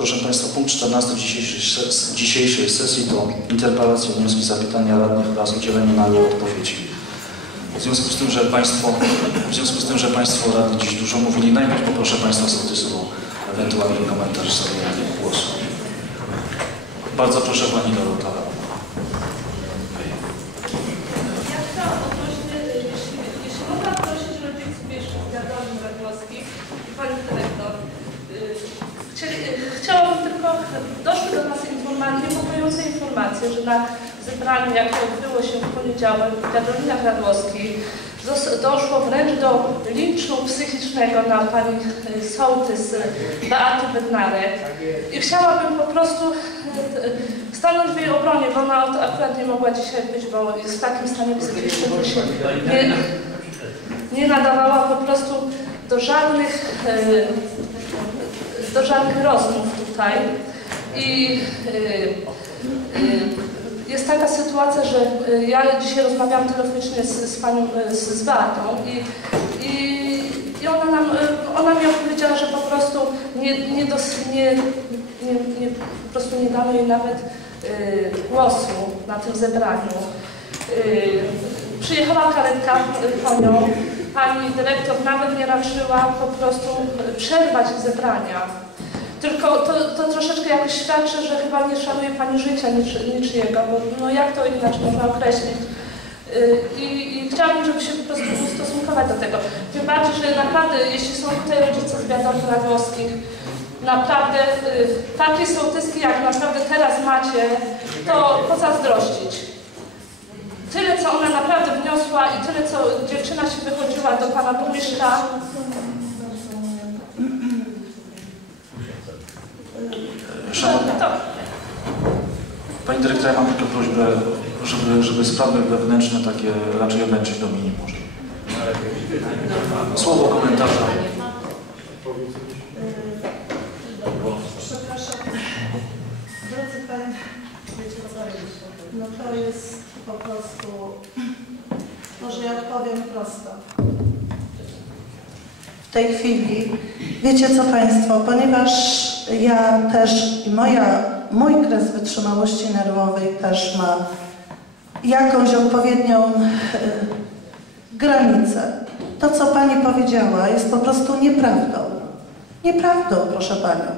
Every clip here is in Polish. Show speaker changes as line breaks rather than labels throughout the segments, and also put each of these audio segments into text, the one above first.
Proszę Państwa, punkt 14 dzisiejszej, ses- dzisiejszej sesji to interpelacje, wnioski, zapytania radnych oraz udzielenie na nie odpowiedzi. W związku z tym, że Państwo, w związku z tym, że Państwo radni dziś dużo mówili, najpierw poproszę Państwa sołtysów o ewentualny komentarz zabrania głosu. Bardzo proszę Pani Dorota.
Ja chciałam odnośnie, y, jeśli, jeśli można prosić rodziców mieszkań Wiadomo Radłowskich i Pani Dyrektor. y, Chcieli, y, chciałabym tylko, doszły informacje, niepokojące informacje, że na zebraniu, jak to odbyło się w poniedziałek w Wiadominach Radłowskich, zos- doszło wręcz do linczu psychicznego na pani y, sołtys y, Beaty Bednarek. I chciałabym po prostu y, stanąć w jej obronie, bo ona akurat nie mogła dzisiaj być, bo jest w takim stanie psychicznym, że się nie, nie nadawała po prostu do żadnych, do żadnych rozmów tutaj. I y, y, jest taka sytuacja, że y, ja dzisiaj rozmawiałam telefonicznie z, z panią, z, z i, i, i ona, nam, ona mi opowiedziała, że po prostu nie, nie, dos, nie, nie, nie, po prostu nie dano jej nawet głosu na tym zebraniu. Przyjechała karetka po nią, pani dyrektor nawet nie raczyła po prostu przerwać zebrania. Tylko to, to troszeczkę jakoś świadczy, że chyba nie szanuje Pani życia niczy, niczyjego, bo no jak to inaczej można określić. Yy, I, I chciałabym, żeby się po prostu ustosunkować do tego. Tym bardziej, że naprawdę, jeśli są tutaj rodzice z wiadomych radowskich, naprawdę yy, takie sołtyski, jak naprawdę teraz macie, to pozazdrościć. Tyle, co ona naprawdę wniosła i tyle, co dziewczyna się wychodziła do Pana burmistrza,
Szanowna Pani Dyrektor, ja mam tylko prośbę, żeby, żeby sprawy wewnętrzne takie raczej ograniczyć do minimum. Słowo komentarza.
Przepraszam. Drodzy Panie, wiecie co? No to jest po prostu... Może ja odpowiem prosto. W tej chwili, wiecie co Państwo, ponieważ ja też i moja, mój kres wytrzymałości nerwowej też ma jakąś odpowiednią e, granicę. To, co Pani powiedziała, jest po prostu nieprawdą. Nieprawdą, proszę Panią.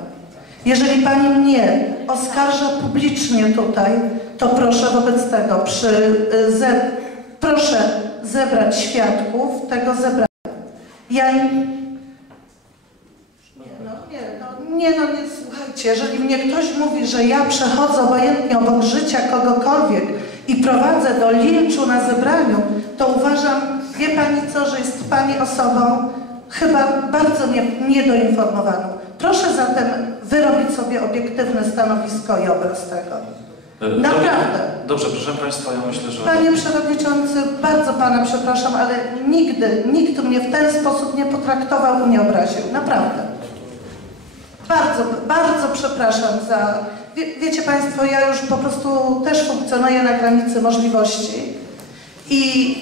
Jeżeli Pani mnie oskarża publicznie tutaj, to proszę wobec tego, przy, y, ze, proszę zebrać świadków tego zebrania. Ja nie, no, nie, no, nie, no nie, słuchajcie, jeżeli mnie ktoś mówi, że ja przechodzę obojętnie obok życia kogokolwiek i prowadzę do linczu na zebraniu, to uważam, wie Pani co, że jest Pani osobą chyba bardzo nie, niedoinformowaną. Proszę zatem wyrobić sobie obiektywne stanowisko i obraz tego.
E,
Naprawdę.
Dobrze, proszę Państwa, ja myślę, że...
Panie Przewodniczący, bardzo Pana przepraszam, ale nigdy nikt mnie w ten sposób nie potraktował i nie obraził. Naprawdę. Bardzo, bardzo przepraszam za... Wie, wiecie Państwo, ja już po prostu też funkcjonuję na granicy możliwości i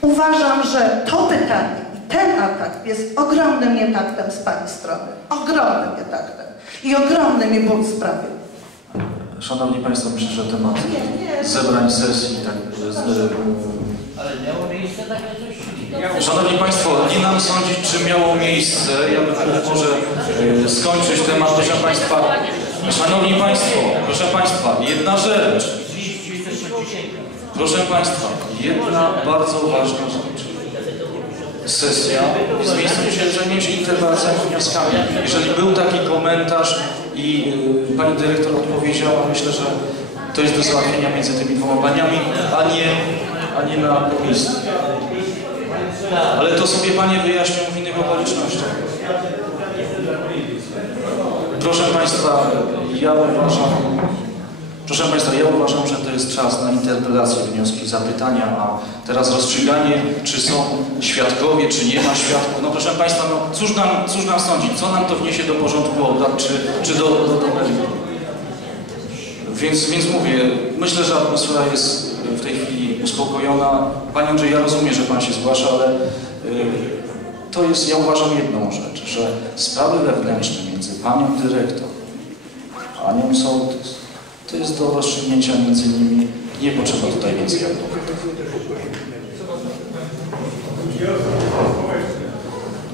uważam, że to pytanie i ten atak jest ogromnym nietaktem z Pani strony. Ogromnym nietaktem. I ogromny mi ból sprawił.
Szanowni Państwo, myślę, że temat
Nie, nie.
zebrań sesji tak, z,
Ale miało miejsce takie coś?
Szanowni Państwo, nie nam sądzić, czy miało miejsce. Ja bym może e, skończyć temat. Proszę Państwa, Szanowni Państwo, proszę Państwa, jedna rzecz. Proszę Państwa, jedna bardzo ważna rzecz. Sesja jest miejscem, zajmie się interpelacjami wnioskami. Jeżeli był taki komentarz i y, Pani Dyrektor odpowiedziała, myślę, że to jest do załatwienia między tymi dwoma paniami, a nie, a nie na komisji. Ale to sobie Panie wyjaśnią w innych okolicznościach. Proszę Państwa, ja uważam, proszę Państwa, ja uważam, że to jest czas na interpelacje, wnioski, zapytania, a teraz rozstrzyganie, czy są świadkowie, czy nie ma świadków. No proszę Państwa, no cóż nam, cóż nam sądzić, co nam to wniesie do porządku obrad, czy, czy do, do, do meritum? Więc, więc mówię, myślę, że atmosfera jest w tej chwili uspokojona. Panie Andrzej, ja rozumiem, że Pan się zgłasza, ale y, to jest, ja uważam jedną rzecz, że sprawy wewnętrzne między Panią Dyrektor panią sołtys. To jest do rozstrzygnięcia między nimi. Nie potrzeba tutaj więcej adwokatów.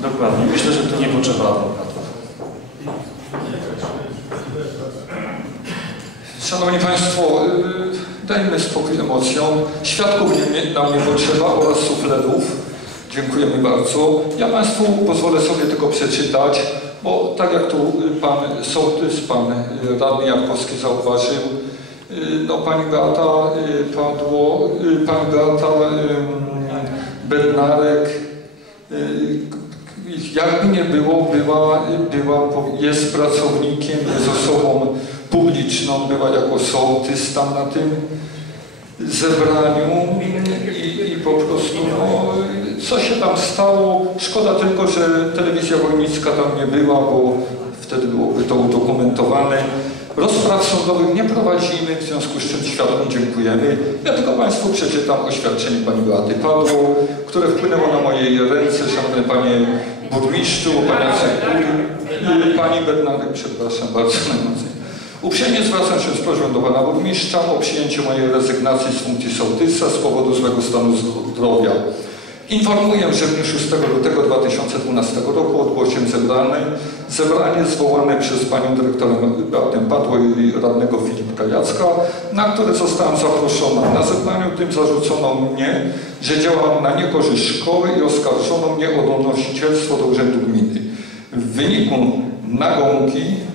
Dokładnie. Myślę, że tu nie potrzeba adwokatów.
Szanowni Państwo, dajmy spokój emocjom. Świadków nie, nam nie potrzeba oraz suflerów. Dziękujemy bardzo. Ja Państwu pozwolę sobie tylko przeczytać, bo tak jak tu y, Pan Sołtys, Pan y, Radny Jankowski zauważył, y, no Pani Beata padło, Pani Beata Bednarek jakby nie było, była, była, jest pracownikiem, jest osobą publiczną, była jako sołtys tam na tym zebraniu i, i po prostu no, co się tam stało, szkoda tylko, że telewizja wojnicka tam nie była, bo wtedy byłoby to udokumentowane. Rozpraw sądowych nie prowadzimy, w związku z czym świadkom dziękujemy. Ja tylko Państwu przeczytam oświadczenie Pani Beaty Pawło, które wpłynęło na moje ręce, Szanowny Panie Burmistrzu, Panie Sekretarzu, Pani Bednarek, przepraszam bardzo najmocniej. Uprzejmie zwracam się z prośbą do Pana Burmistrza o przyjęcie mojej rezygnacji z funkcji sołtysa z powodu złego stanu zdrowia. Informuję, że w dniu 6 lutego 2012 roku odbyło się zebranie, zwołane przez Panią Dyrektorę Beatę Padło i radnego Filipka Jacka, na które zostałem zaproszona. Na zebraniu tym zarzucono mnie, że działam na niekorzyść szkoły i oskarżono mnie o donosicielstwo do Urzędu Gminy. W wyniku nagonki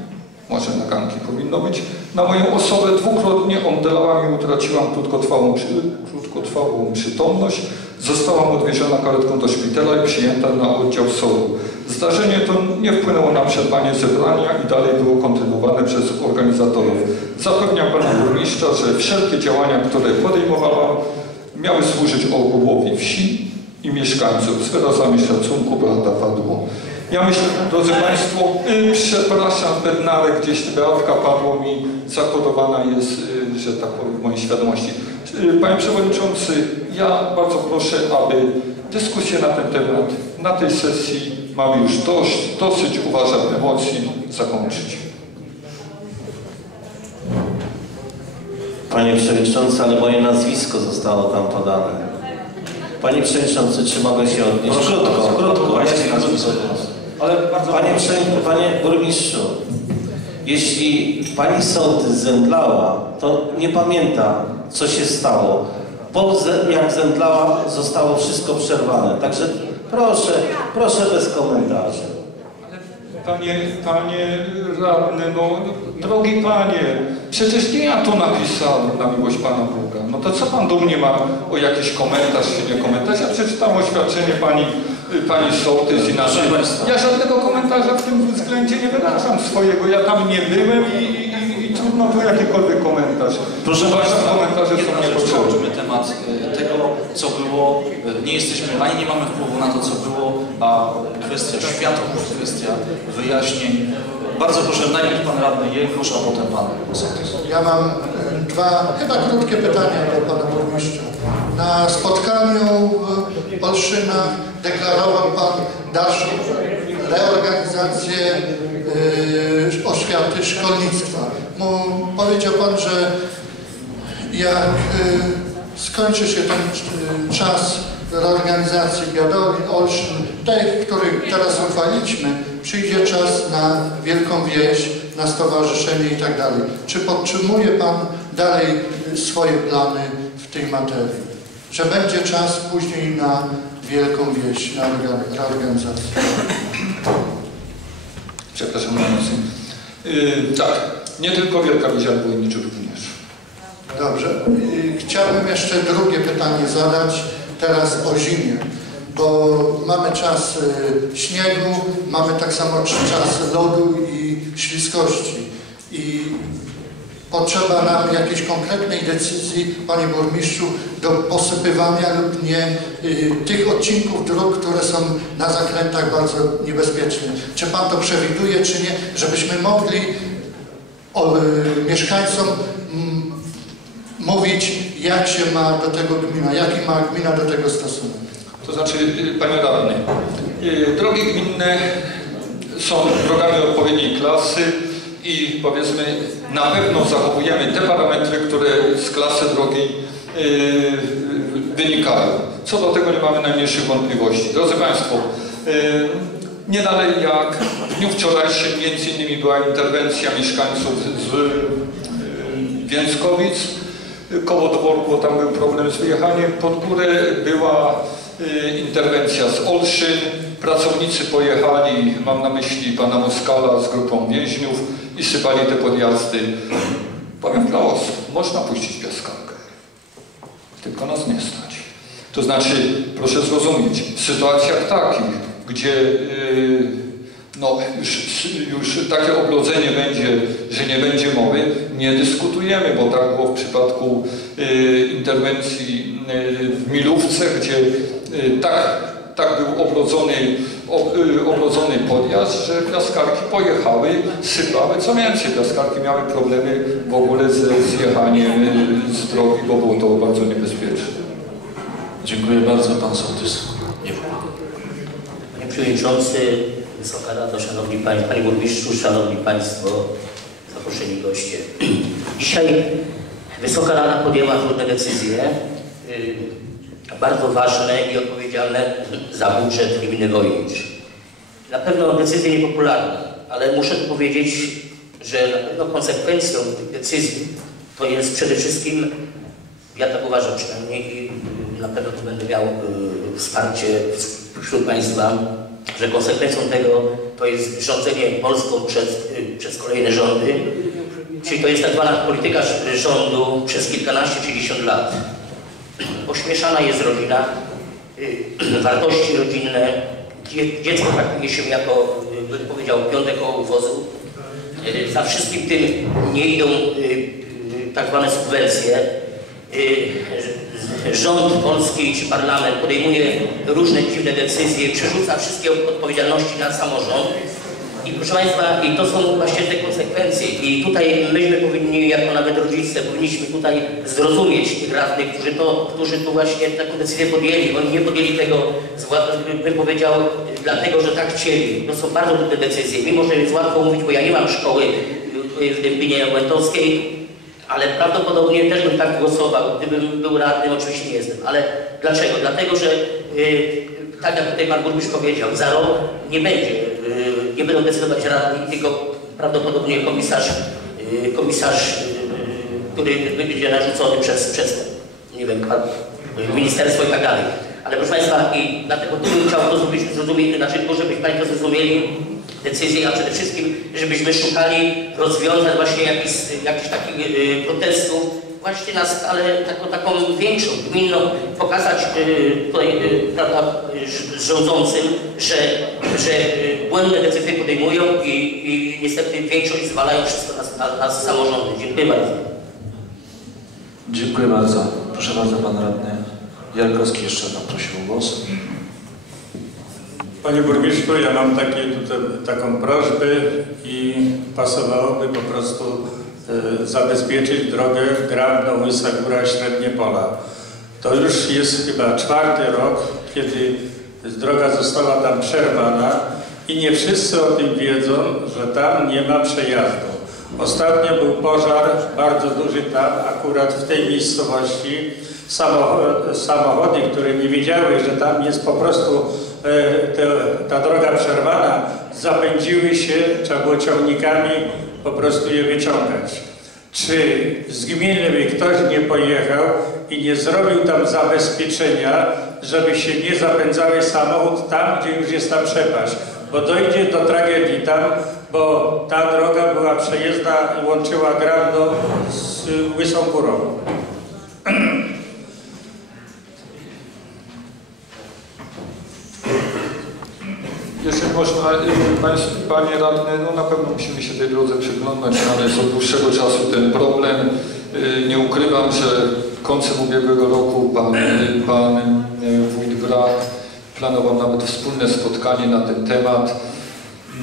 może naganki powinno być, na moją osobę dwukrotnie omdlałam i utraciłam krótkotrwałą, przy, krótkotrwałą przytomność. Zostałam odwieziona karetką do szpitala i przyjęta na oddział SOR-u. Zdarzenie to nie wpłynęło na przerwanie zebrania i dalej było kontynuowane przez organizatorów. Zapewniam Pana Burmistrza, że wszelkie działania, które podejmowałam, miały służyć ogółowi wsi i mieszkańców. Z wyrazami szacunku Beata Padło. Ja myślę, drodzy Państwo, y, przepraszam, Bernarek, gdzieś Beatka padło mi, zakodowana jest, y, że tak powiem, w mojej świadomości. Y, Panie Przewodniczący, ja bardzo proszę, aby dyskusję na ten temat na tej sesji mamy już dość, dosyć uważam emocji, zakończyć.
Panie Przewodniczący, ale moje nazwisko zostało tam podane. Panie Przewodniczący, czy mogę się odnieść?
Proszę
krótko, krótko. Krótko.
Ale bardzo
Panie, Panie Burmistrzu, jeśli Pani sołtys zemdlała, to nie pamięta, co się stało. Po jak zemdlała, zostało wszystko przerwane. Także proszę, proszę bez komentarzy.
Panie, panie radny, no drogi panie, przecież nie ja to napisałem na miłość Pana Boga. No to co Pan do mnie ma o jakiś komentarz czy nie komentarz? Ja przeczytam oświadczenie Pani, pani Sołtys i naszej. Ja żadnego komentarza w tym względzie nie wyrażam swojego. Ja tam nie byłem i, i, i, trudno tu jakikolwiek komentarz.
Proszę Państwa,
komentarze są niepotrzebne.
temat e, tego, co było. E, Nie jesteśmy, ani nie mamy wpływu na to, co było, a kwestia świadków, kwestia wyjaśnień. Bardzo proszę, najpierw Pan Radny Jękusz, a potem Pan Sołtys.
Ja mam e, dwa chyba krótkie pytania do Pana Burmistrza. Na spotkaniu w Olszynach deklarował Pan dalszą reorganizację e, oświaty szkolnictwa. Mu, powiedział Pan, że jak e, skończy się ten e, czas reorganizacji Biadoli, Olszyn, tych, których teraz uchwaliśmy, przyjdzie czas na Wielką Wieś, na stowarzyszenie i tak dalej. Czy podtrzymuje Pan dalej swoje plany w tej materii? Że będzie czas później na Wielką Wieś, na organ- reorganizację?
Przepraszam najmocniej. Yy, tak, nie tylko Wielka Wieś, ale Wojniczu również.
Dobrze. I Chciałbym jeszcze drugie pytanie zadać teraz o zimie, bo mamy czas y, śniegu, mamy tak samo czas lodu i śliskości. I potrzeba nam jakiejś konkretnej decyzji, Panie Burmistrzu, do posypywania lub nie y, tych odcinków dróg, które są na zakrętach bardzo niebezpieczne. Czy Pan to przewiduje, czy nie, żebyśmy mogli y, mieszkańcom mm, mówić, jak się ma do tego gmina, jaki ma gmina do tego stosunek.
To znaczy, y, panie radny, drogi gminne są drogami odpowiedniej klasy i powiedzmy na pewno zachowujemy te parametry, które z klasy drogi yy, wynikają. Co do tego nie mamy najmniejszych wątpliwości. Drodzy Państwo, yy, nie dalej jak w dniu wczorajszym między innymi była interwencja mieszkańców z yy, Więckowic, koło dworu, bo tam był problem z wyjechaniem. Pod górę była y, interwencja z Olszyn. Pracownicy pojechali, mam na myśli pana Moskala z grupą więźniów i sypali te podjazdy. Powiem wprost, można puścić piaskarkę, tylko nas nie stać. To znaczy, proszę zrozumieć, w sytuacjach takich, gdzie y, no, już, już takie oblodzenie będzie, że nie będzie mowy, nie dyskutujemy, bo tak było w przypadku y, interwencji y, w Milówce, gdzie y, tak, tak był oblodzony, ob, y, oblodzony podjazd, że piaskarki pojechały, sypały. Co więcej, piaskarki miały problemy w ogóle ze zjechaniem y, z drogi, bo było to bardzo niebezpieczne.
Dziękuję bardzo, pan sołtys. Nie wiem.
Panie Przewodniczący, Wysoka Rado, Szanowni Państwo, Panie Burmistrzu, Szanowni Państwo, zaproszeni goście. Dzisiaj Wysoka Rada podjęła trudne decyzje, y, bardzo ważne i odpowiedzialne za budżet gminy Wojnicz. Na pewno decyzje niepopularne, ale muszę tu powiedzieć, że na pewno konsekwencją tych decyzji to jest przede wszystkim, ja tak uważam przynajmniej i na pewno to będę miał y, wsparcie wśród Państwa, że konsekwencją tego to jest rządzenie Polską przez, y, przez kolejne rządy, czyli to jest tak zwana polityka rządu przez kilkanaście czy dziesiąt lat. Ośmieszana jest rodzina, y, wartości rodzinne, dzie- dziecko traktuje się jako, y, bym powiedział, piąte koło wozu. Y, Za wszystkim tym nie idą tak zwane subwencje. Rząd polski czy parlament podejmuje różne dziwne decyzje, przerzuca wszystkie odpowiedzialności na samorząd. I proszę Państwa, i to są właśnie te konsekwencje. I tutaj myśmy powinni, jako nawet rodzice, powinniśmy tutaj zrozumieć tych radnych, którzy, to, którzy tu właśnie taką decyzję podjęli. Oni nie podjęli tego, bym powiedział, dlatego, że tak chcieli. To są bardzo trudne decyzje. Mimo, że jest łatwo mówić, bo ja nie mam szkoły y, w Dębinie Łętowskiej, ale prawdopodobnie też bym tak głosował, gdybym był radnym, oczywiście nie jestem. Ale dlaczego? Dlatego, że y, tak jak tutaj Pan Burmistrz powiedział, za rok nie będzie, nie będą decydować radni, tylko prawdopodobnie komisarz, y, komisarz, y, który będzie narzucony przez, przez nie wiem, y, ministerstwo i tak dalej. Ale proszę Państwa, i dlatego tu bym chciał to zrobić, zrozumieć, znaczy tylko żebyśmy Państwo zrozumieli decyzję, a przede wszystkim, żebyśmy szukali rozwiązań właśnie jakichś, jakichś takich y, protestów właśnie na skalę taką, taką większą, gminną, pokazać y, tutaj y, prawda, rządzącym, że, że y, błędne decyzje podejmują i, i niestety większość zwalają wszystko na, na, na samorządy. Dziękuję bardzo.
Dziękuję bardzo. Proszę bardzo, pan radny Jarkowski jeszcze nam prosił o głos.
Panie burmistrzu, ja mam takie tutaj, taką prośbę i pasowałoby po prostu zabezpieczyć drogę Grabno, Łysa Góra, Średnie Pola. To już jest chyba czwarty rok, kiedy droga została tam przerwana i nie wszyscy o tym wiedzą, że tam nie ma przejazdu. Ostatnio był pożar bardzo duży tam, akurat w tej miejscowości. Samochody, które nie wiedziały, że tam jest po prostu e, ta droga przerwana, zapędziły się, trzeba było ciągnikami po prostu je wyciągać. Czy z gminy by ktoś nie pojechał i nie zrobił tam zabezpieczenia, żeby się nie zapędzały samochód tam, gdzie już jest ta przepaść? Bo dojdzie do tragedii tam, bo ta droga była przejezdna łączyła Grando z Łysą Górą.
Jeśli można, państw- Panie Radny, no na pewno musimy się tej drodze przyglądać, ale jest od dłuższego czasu ten problem. Y, Nie ukrywam, że końcem ubiegłego roku pan, y, pan wójt Brak planował nawet wspólne spotkanie na ten temat.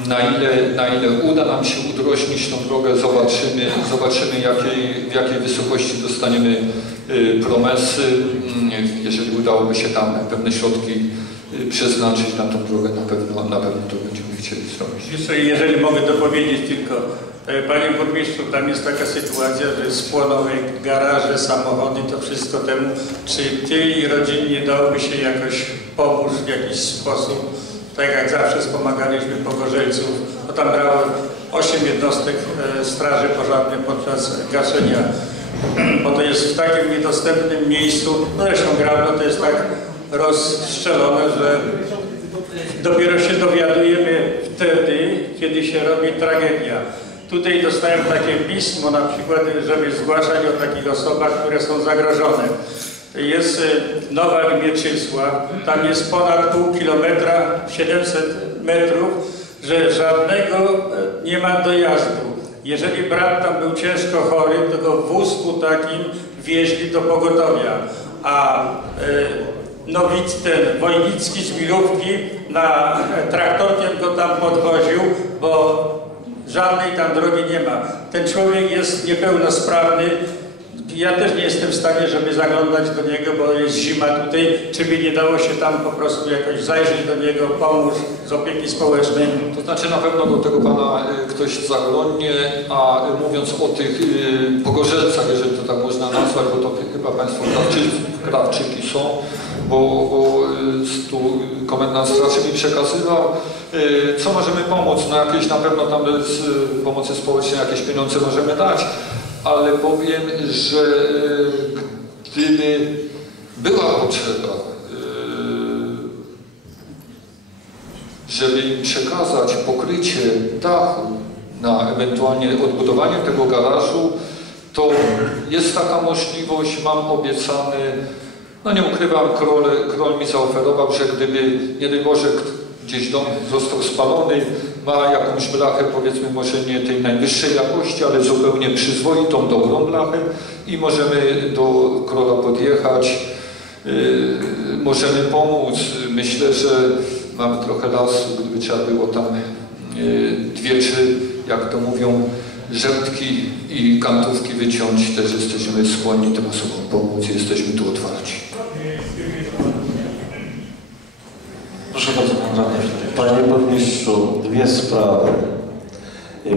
Na ile, na ile uda nam się udrożnić tą drogę, zobaczymy, zobaczymy jakiej, w jakiej wysokości dostaniemy promesy. Mm, Jeżeli udałoby się tam pewne środki przeznaczyć na tą drogę, na pewno, na pewno to będziemy chcieli zrobić.
Jeżeli mogę dopowiedzieć tylko, E, Panie burmistrzu, tam jest taka sytuacja, że spłonowe garaże, samochody, to wszystko temu. Czy tej rodzinie dałoby się jakoś pomóc w jakiś sposób? Tak jak zawsze wspomagaliśmy pogorzelców, bo tam brało 8 jednostek e, straży pożarnej podczas gaszenia. Bo to jest w takim niedostępnym miejscu, no zresztą Grabno to jest tak rozstrzelone, że dopiero się dowiadujemy wtedy, kiedy się robi tragedia. Tutaj dostałem takie pismo na przykład, żeby zgłaszać o takich osobach, które są zagrożone. Jest y, Nowak Mieczysław, tam jest ponad pół kilometra, 700 metrów, że żadnego y, nie ma dojazdu. Jeżeli brat tam był ciężko chory, to go w wózku takim wieźli do pogotowia, a y, Nowic, ten Wojnicki z Milówki na traktorkiem go tam podwoził, bo żadnej tam drogi nie ma. Ten człowiek jest niepełnosprawny. Ja też nie jestem w stanie, żeby zaglądać do niego, bo jest zima tutaj. Czy by nie dało się tam po prostu jakoś zajrzeć do niego, pomóc z opieki społecznej?
To znaczy na pewno do tego pana y, ktoś zaglądnie, a y, mówiąc o tych y, pogorzelcach, jeżeli to tak można nazwać, bo to chyba państwo krawczyki są, bo, y, tu komendant straży mi przekazywał, y, co możemy pomóc, no jakieś na pewno tam z y, pomocy społecznej jakieś pieniądze możemy dać, ale powiem, że gdyby była potrzeba, żeby im przekazać pokrycie dachu na ewentualnie odbudowanie tego garażu, to jest taka możliwość, mam obiecany, no nie ukrywam, król, król mi zaoferował, że gdyby, nie daj Boże, gdzieś dom został spalony, ma jakąś blachę, powiedzmy może nie tej najwyższej jakości, ale zupełnie przyzwoitą, dobrą blachę i możemy do króla podjechać, yy, możemy pomóc. Myślę, że mamy trochę lasu, gdyby trzeba było tam yy, dwie, trzy, jak to mówią, rzepki i kantówki wyciąć, też jesteśmy skłonni tym osobom pomóc, jesteśmy tu otwarci.
Proszę bardzo, pan radny.
Panie burmistrzu, dwie sprawy.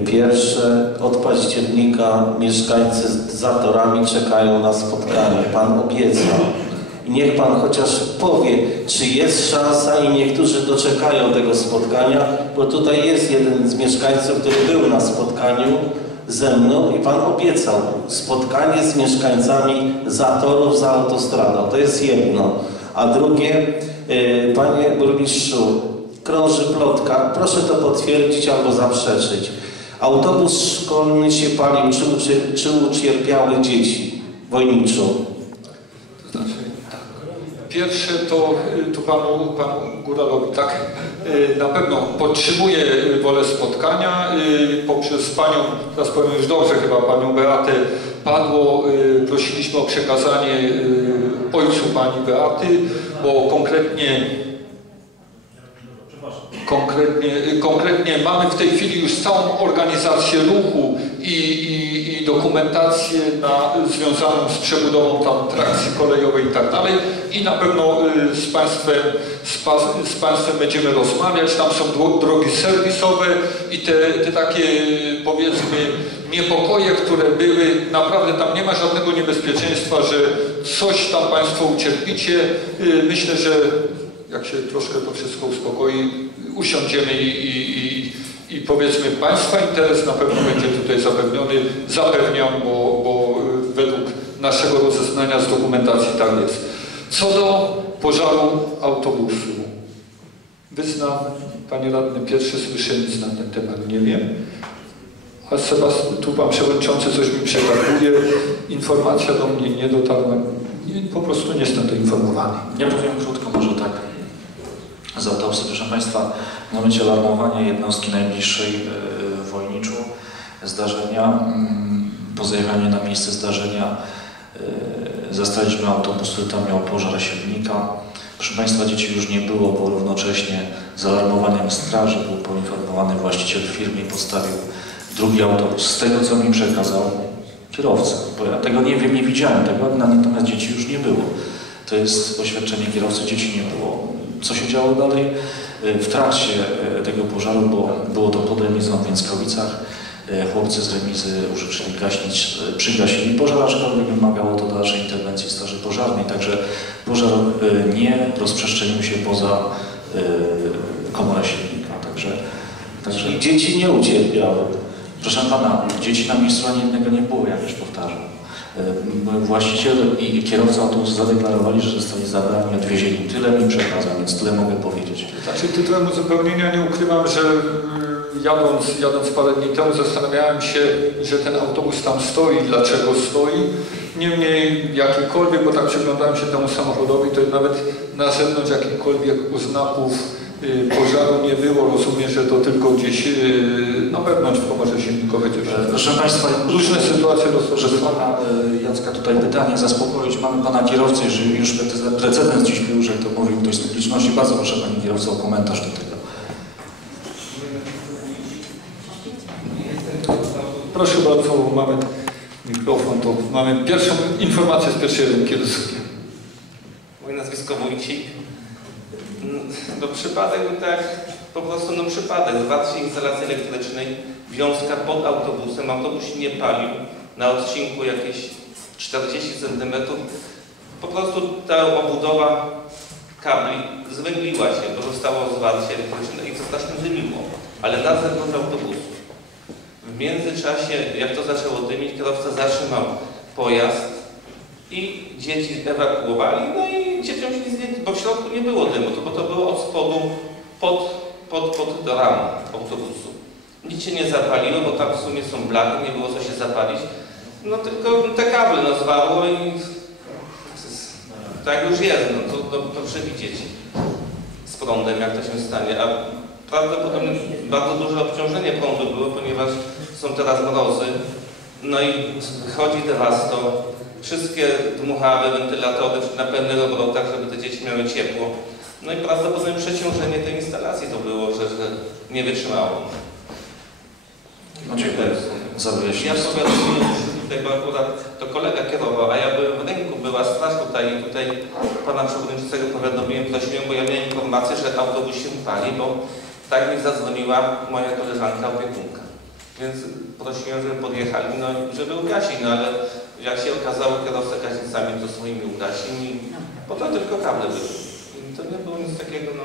Pierwsze, od października mieszkańcy z zatorami czekają na spotkanie. Pan obiecał. I niech Pan chociaż powie, czy jest szansa i niektórzy doczekają tego spotkania, bo tutaj jest jeden z mieszkańców, który był na spotkaniu ze mną i Pan obiecał spotkanie z mieszkańcami zatorów za autostradą. To jest jedno. A drugie, y, Panie Burmistrzu, krąży plotka, proszę to potwierdzić albo zaprzeczyć. Autobus szkolny się palił, czy, ucie- czy ucierpiały dzieci wojniczu?
Pierwsze to, y, to panu, panu Góralowi, tak, y, na pewno podtrzymuję wolę spotkania y, poprzez panią, teraz powiem już dobrze chyba, panią Beatę, padło, prosiliśmy o przekazanie ojcu pani Beaty, bo konkretnie Konkretnie, konkretnie mamy w tej chwili już całą organizację ruchu i, i, dokumentację na, związaną z przebudową tam trakcji kolejowej i tak dalej. I na pewno y, z państwem, z, z państwem będziemy rozmawiać. Tam są dro- drogi serwisowe i te, te takie powiedzmy niepokoje, które były, naprawdę tam nie ma żadnego niebezpieczeństwa, że coś tam Państwo ucierpicie. Y, Myślę, że jak się troszkę to wszystko uspokoi, usiądziemy i, i powiedzmy Państwa interes na pewno będzie tutaj zapewniony, zapewniam, bo, bo y, według naszego rozeznania z dokumentacji tak jest. Co do pożaru autobusu. Wyznam, Panie Radny, pierwszy słyszę nic na ten temat, nie wiem. A Sebastian, tu Pan Przewodniczący coś mi przekazuje, informacja do mnie nie dotarła, po prostu nie jestem doinformowany.
Ja powiem krótko, może tak. Z autopsy, proszę Państwa, w momencie alarmowania jednostki najbliższej yy, w Wojniczu zdarzenia, mm, po zajechaniu na miejsce zdarzenia yy, zastaliśmy autobus, który tam miał pożar silnika. Proszę Państwa, dzieci już nie było, bo równocześnie z alarmowaniem straży był poinformowany właściciel firmy i postawił drugi autobus. Z tego, co mi przekazał kierowca, bo ja tego nie wiem, nie widziałem tego, natomiast dzieci już nie było. To jest oświadczenie kierowcy, dzieci nie było. Co się działo dalej? Y, W trakcie y, tego pożaru, bo było to pod Emizą w Więckowicach, e, chłopcy z remizy użyczyli gaśnic, e, przygasili pożar, aczkolwiek wymagało to dalszej interwencji straży pożarnej, także pożar nie rozprzestrzenił się poza komorę silnika, także, także
I dzieci nie ucierpiały.
Proszę pana, dzieci na miejscu ani jednego nie było, jak już powtarzam. E, Właściciel i kierowca autobusu zadeklarowali, że zostali zabrani, odwiezieni. Tyle mi przekazał, więc tyle mogę powiedzieć.
Znaczy tytułem uzupełnienia nie ukrywam, że y, jadąc, jadąc parę dni temu zastanawiałem się, że ten autobus tam stoi, dlaczego stoi. Niemniej jakikolwiek, bo tak przyglądałem się temu samochodowi, to nawet na zewnątrz jakichkolwiek oznaków y, pożaru nie było. Rozumiem, że to tylko gdzieś y, na wewnątrz w komorze silnikowej
E, Proszę Państwa,
Różne sytuacje
Proszę
rozpoczynają.
Pana e, Jacka tutaj pytanie zaspokoić. Mamy Pana kierowcę, jeżeli już prece- precedens dziś był, że to mówił ktoś z publiczności. Bardzo proszę Panie kierowco o komentarz do tego.
Proszę bardzo, mamy mikrofon, to mamy pierwszą informację z pierwszej ręki.
Moje nazwisko Wójcik. No przypadek tak, po prostu no przypadek. Zwarcie instalacji elektrycznej, wiązka pod autobusem, autobus nie palił. Na odcinku jakieś 40 cm. Po prostu ta obudowa kabli zwęgliła się, bo zostało zwarcie elektryczne i to strasznie dymiło. Ale na zewnątrz autobusu. W międzyczasie, jak to zaczęło dymić, kierowca zatrzymał pojazd i dzieci ewakuowali, no i dzieciom się nic nie, bo w środku nie było dymu, to, bo to było od spodu pod, pod, pod ramą autobusu. Nic się nie zapaliło, bo tam w sumie są blachy, nie było co się zapalić. No tylko te kable no i tak już jest, no to, to, to przewidzieć z prądem, jak to się stanie. A prawdopodobnie bardzo duże obciążenie prądu było, ponieważ są teraz mrozy, no i chodzi teraz to wszystkie dmuchawy, wentylatory na pełnych obrotach, żeby te dzieci miały ciepło. No i prawdopodobnie przeciążenie tej instalacji to było, że, że nie wytrzymało.
No dziękuję za
Ja powiadomiłem tutaj, bo akurat to kolega kierował, a ja byłem w rynku, była straż tutaj i tutaj pana przewodniczącego powiadomiłem, prosiłem, bo ja miałem informację, że autobus się pali, bo tak mi zadzwoniła moja koleżanka opiekunka. Więc prosiłem, żeby podjechali, no żeby ugasić, no ale jak się okazało, kierowca gaśnicami to swoimi ugasił i bo to tylko kable były. I to nie było nic takiego, no.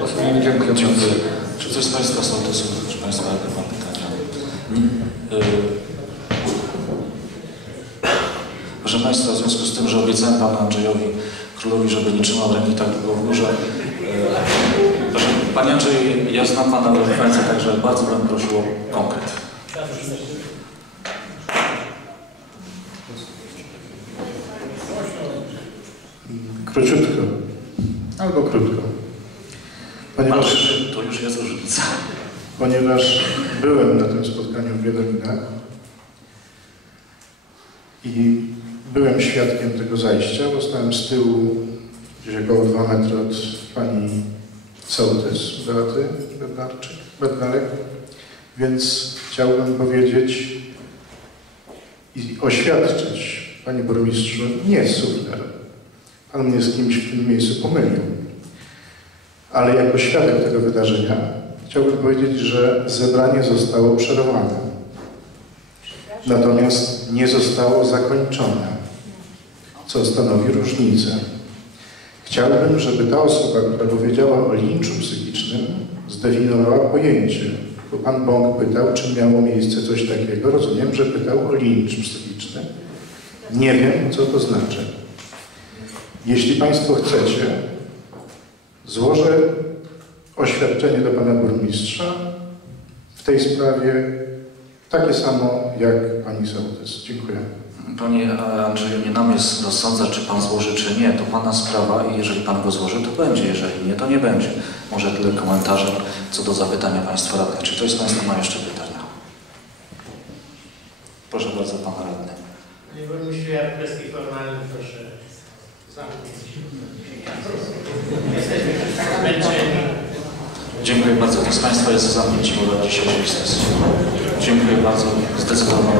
Rozumiem, dziękuję.
Dziękuję. Czy ktoś z Państwa są to są, proszę Państwa, ma pytania? Nie. Y, Proszę Państwa, w związku z tym, że obiecałem Panu Andrzejowi Królowi, żeby nie trzymał ręki tak długo w górze. y, Proszę, Panie Andrzej, ja znam Pana ręce, także bardzo bym prosił o konkret.
Króciutko. Albo krótko. Ponieważ,
to już jest różnica.
ponieważ byłem na tym spotkaniu w Wiedeminach i byłem świadkiem tego zajścia, bo stałem z tyłu gdzieś około 2 metry od pani sołtys Beaty Bednarczyk, Bednarek, więc chciałbym powiedzieć i oświadczyć, panie burmistrzu, nie sufler. Pan mnie z kimś w tym miejscu pomylił. Ale jako świadek tego wydarzenia chciałbym powiedzieć, że zebranie zostało przerwane. Natomiast nie zostało zakończone, co stanowi różnicę. Chciałbym, żeby ta osoba, która powiedziała o linczu psychicznym, zdefiniowała pojęcie. Bo pan Bąk pytał, czy miało miejsce coś takiego. Rozumiem, że pytał o lincz psychiczny. Nie wiem, co to znaczy. Jeśli Państwo chcecie, złożę oświadczenie do Pana Burmistrza w tej sprawie takie samo jak Pani Sołtys. Dziękuję.
Panie Andrzeju, nie nam jest rozsądzać, czy Pan złoży, czy nie. To Pana sprawa i jeżeli Pan go złoży, to będzie. Jeżeli nie, to nie będzie. Może tyle komentarzy co do zapytania Państwa radnych. Czy ktoś z Państwa ma jeszcze pytania? Proszę bardzo, Pan Radny.
Panie burmistrzu, ja w kwestii formalnej proszę.
Dziękuję bardzo. Kto z Państwa jest za zamknięciem dzisiejszej sesji? Dziękuję bardzo. Zdecydowanie.